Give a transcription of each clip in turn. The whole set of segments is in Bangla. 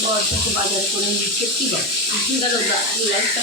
বরটাকে বাজার করে নিচ্ছে কি বল? দাঁড়ো লাইটটা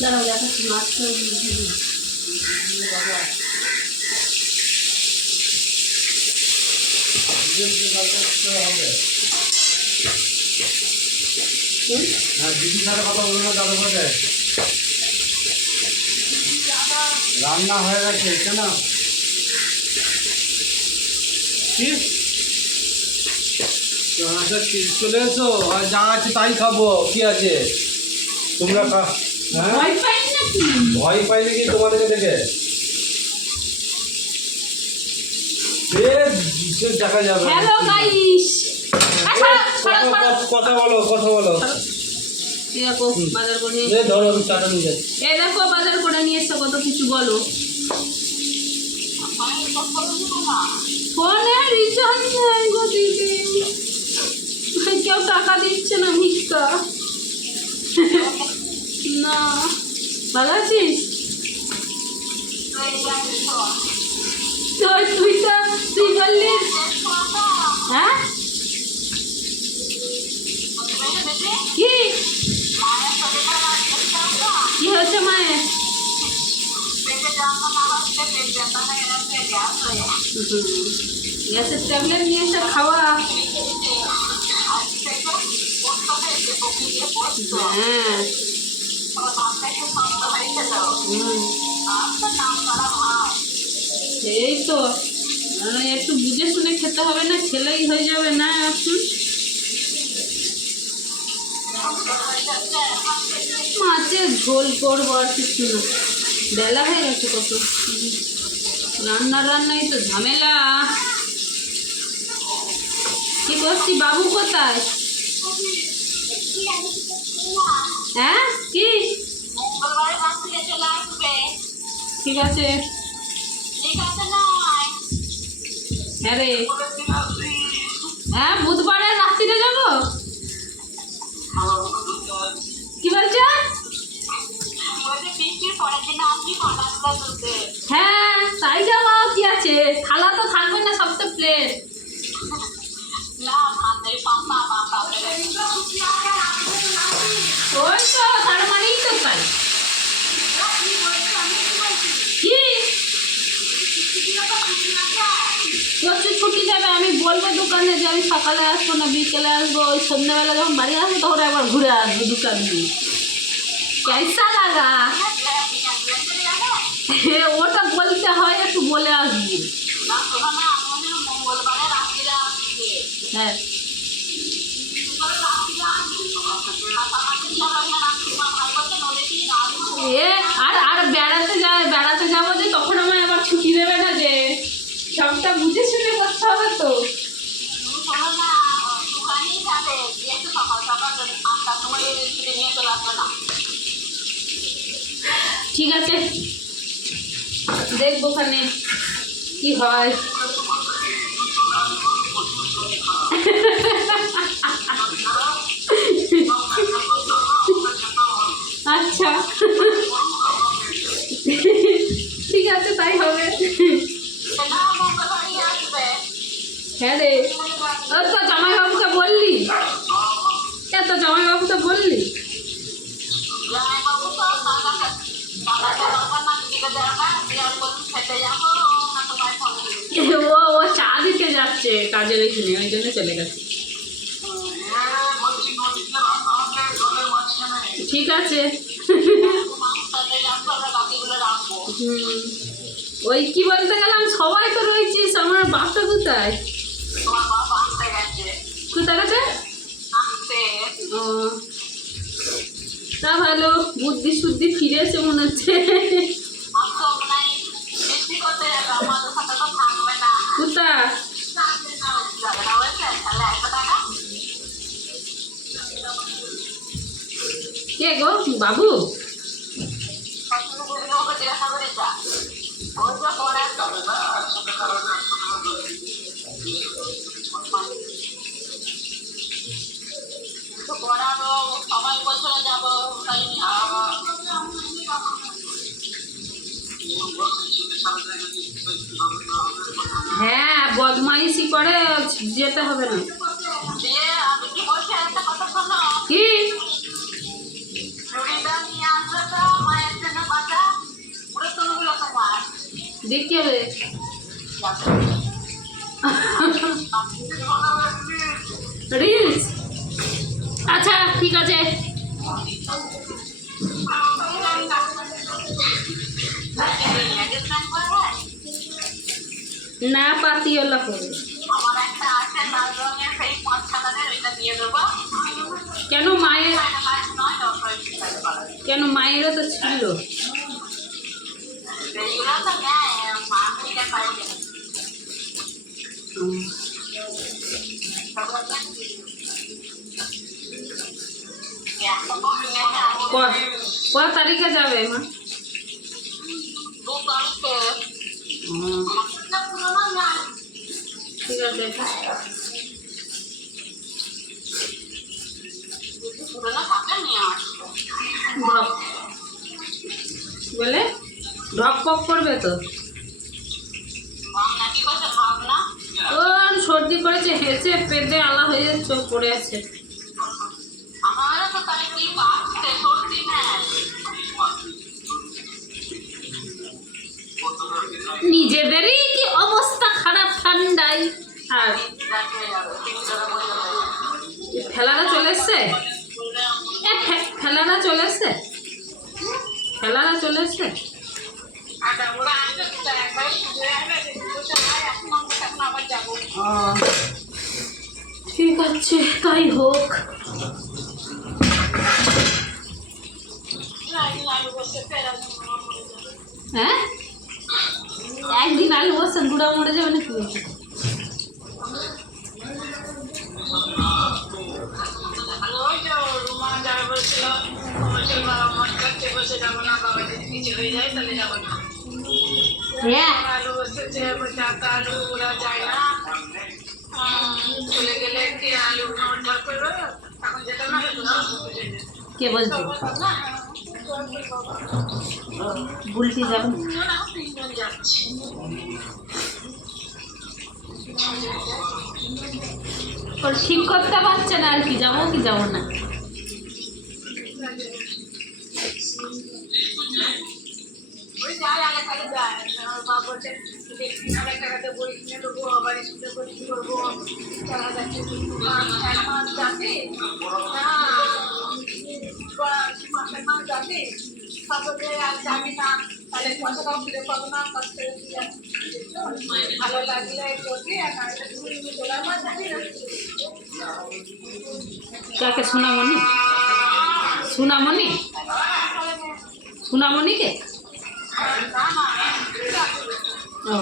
দাঁড়াও দেখাচ্ছি মাছটা। বাবা হুম? হ্যাঁ দিদির সাথে কথা বলব না। দাদা সাথে রান্না হয়ে গেছে কেন কি? আচ্ছা কি- চলে এসো আর যা আছে তাই খাব। কি আছে? তোমরা হ্যাঁ? ভয় পাই নাকি? ভয় পাই নাকি তোমাদেরকে দেখে? দেখা যাবে হ্যালো গাইস কথা- বলো কথা বলো। দেখো বাজার করে নিয়ে ধরো আমি চাটা নিয়ে যাচ্ছি। এই দেখো বাজার করে নিয়ে এসছো কত কিছু বলো। ফোনে রিচার্জ নেই গো দিদি। কেউ টাকা দিচ্ছে না ভিক্ষা না। ভালো আছিস? তো তুই তো তুই বললি হ্যাঁ কি কি হয়েছে মায়ের গ্যাসের ট্যাবলেট নিয়ে এসে খাওয়া হ্যাঁ হুম। এই তো একটু বুঝে শুনে খেতে হবে না খেলেই হয়ে যাবে না এখন? মাছের ঝোল করব আর কিছু না। বেলা হয়ে গেছে কত? রান্না রান্নাই তো ঝামেলা। কি করছি বাবু কোথায়? হ্যাঁ কি? ঠিক আছে। হ্যাঁ রে। হ্যাঁ বুধবারে রাত্রিরে যাব? কি বলছো? হ্যাঁ তাই যাব কি আছে? থালা তো থাকবে না সব সকালে আসব না, বিকেলে আসব, ওই সন্ধ্যাবেলা যখন বাড়ি আসব তখন একবার ঘুরে আসব দোকান দিয়ে। कैसा লাগা। ওটা বলতে হয়, একটু বলে আসব। হ্যাঁ। এ, আর আর বেড়াতে যায় বেড়াতে যাব যে, তখন আমায় আবার ছুটি দেবে না যে। সবটা বুঝে ঠিক আছে। দেখব ওখানে কি হয়। আচ্ছা। ঠিক আছে, তাই হবে। হ্যাঁ রে। ও তো জামাইবাবুকে বললি। এত জামাইবাবুকে বললি? ও ও চা দিতে যাচ্ছে কাজের এখানে ওই জন্য চলে গেছে। ঠিক আছে। হুম। ওই কি বলতে গেলাম সবাই তো রয়েছিস আমার বাপটা কোথায়? কোথায় গেছে? ও। তা ভালো বুদ্ধি শুদ্ধি ফিরে এসে মনে হচ্ছে। কে গো? বাবু? হ্যাঁ বদমাইশি করে যেতে হবে না। কি দেখি রিলস ঠিক আছে। না পাতিওয়ালা করবে কেন মায়ের কেন মায়েরও তো ছিল? এইগুলো তো নেয় মানবিকের পাইবে হুম। ক- ক তারিখে যাবে বলে ঢপ পপ করবে তো? সর্দি করেছে হেসে পেটে আলা হয়ে চোখ পড়ে আছে। নিজেদেরই কি অবস্থা খারাপ ঠান্ডায়। আর ফেলারা চলে এসছে? এ, ফেলারা চলে এসছে? ফেলারা চলে এসছে? ঠিক আছে তাই হোক। হ্যাঁ? একদিন আলু বসছেন গুঁড়া মরে যাবে নাকি ওই যে রুমা যাবে বলছিল বলছিল বাবা মন করতে বসে যাবো না বাবা যদি কিছু হয়ে যায় তাহলে যাবো না হ্যাঁ আলু বসেছে বলছে এত আলু ওরা যায় না উম, চলে গেলে কি আলু উদ্ধার করবে এখন যেটা না সেটা না বুঝে যেতে। কে বলছে না, বুলটি যাবে না? তিনজন যাচ্ছে ওর ঠিক করতে পারছে না আর কি যাব কি যাব না ওই যায় আগে যায় আমার বাবা বলছে দেখি অনেক টাকাতে বই কিনে দেবো আবার স্কুলে ভর্তি করব চার হাজার এক যাবি না তাহলে পয়সাটাও ফিরে পাবো না কাজ ভালো লাগলে করবি আর চলে আমার যাবি না কাকে, সোনামণি? সোনামণি? সোনামণিকে? ও।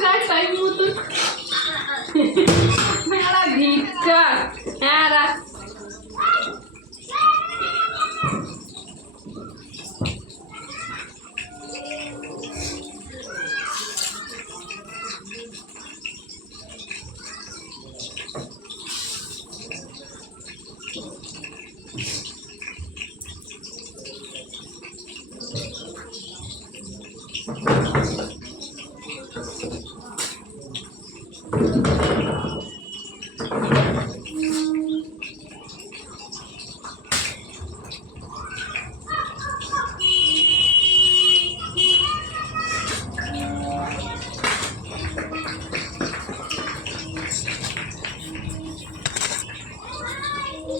já sai tá minuto.